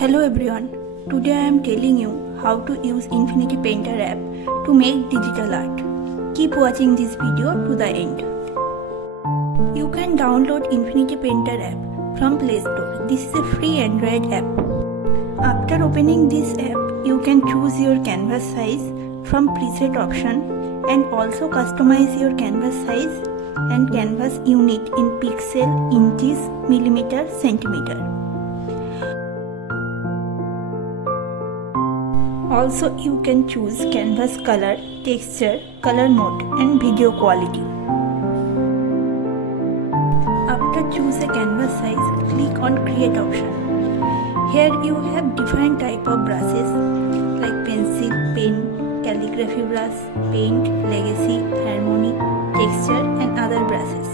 Hello everyone, today I am telling you how to use Infinity Painter app to make digital art. Keep watching this video to the end. You can download Infinity Painter app from Play Store. This is a free Android app. After opening this app, you can choose your canvas size from preset option and also customize your canvas size and canvas unit in pixel, inches, millimeter, centimeter. Also, you can choose canvas color, texture, color mode and video quality. After choose a canvas size, click on create option. Here you have different type of brushes like pencil, pen, calligraphy brush, paint, legacy, harmony, texture and other brushes.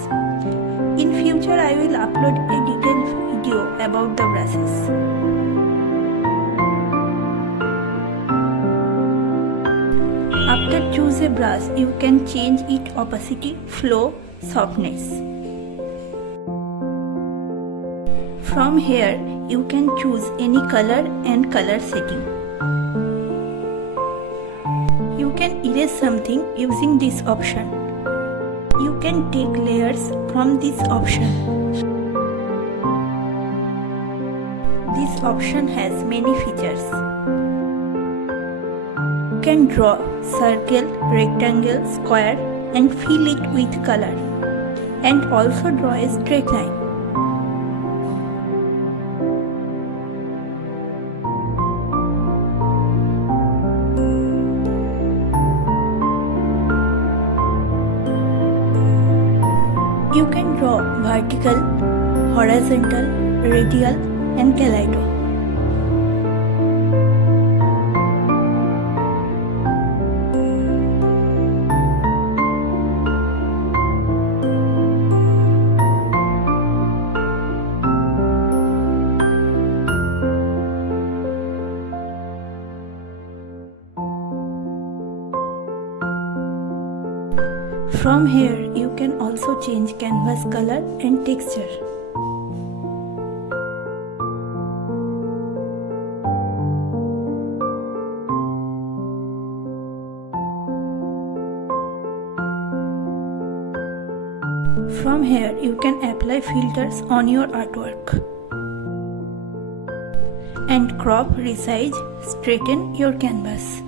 In future I will upload a detailed video about the brushes. After choose a brush, you can change its opacity, flow, softness. From here, you can choose any color and color setting. You can erase something using this option. You can take layers from this option. This option has many features. You can draw circle, rectangle, square and fill it with color, and also draw a straight line. You can draw vertical, horizontal, radial and kaleido. From here, you can also change canvas color and texture. From here, you can apply filters on your artwork and crop, resize, straighten your canvas.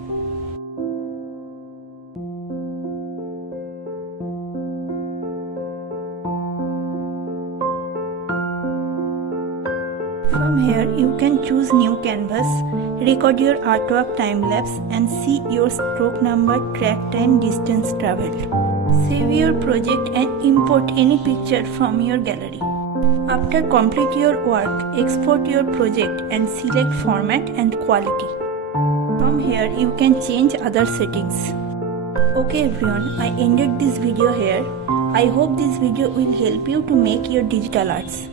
From here, you can choose new canvas, record your artwork time-lapse and see your stroke number, track time, distance traveled. Save your project and import any picture from your gallery. After complete your work, export your project and select format and quality. From here, you can change other settings. Okay everyone, I ended this video here. I hope this video will help you to make your digital arts.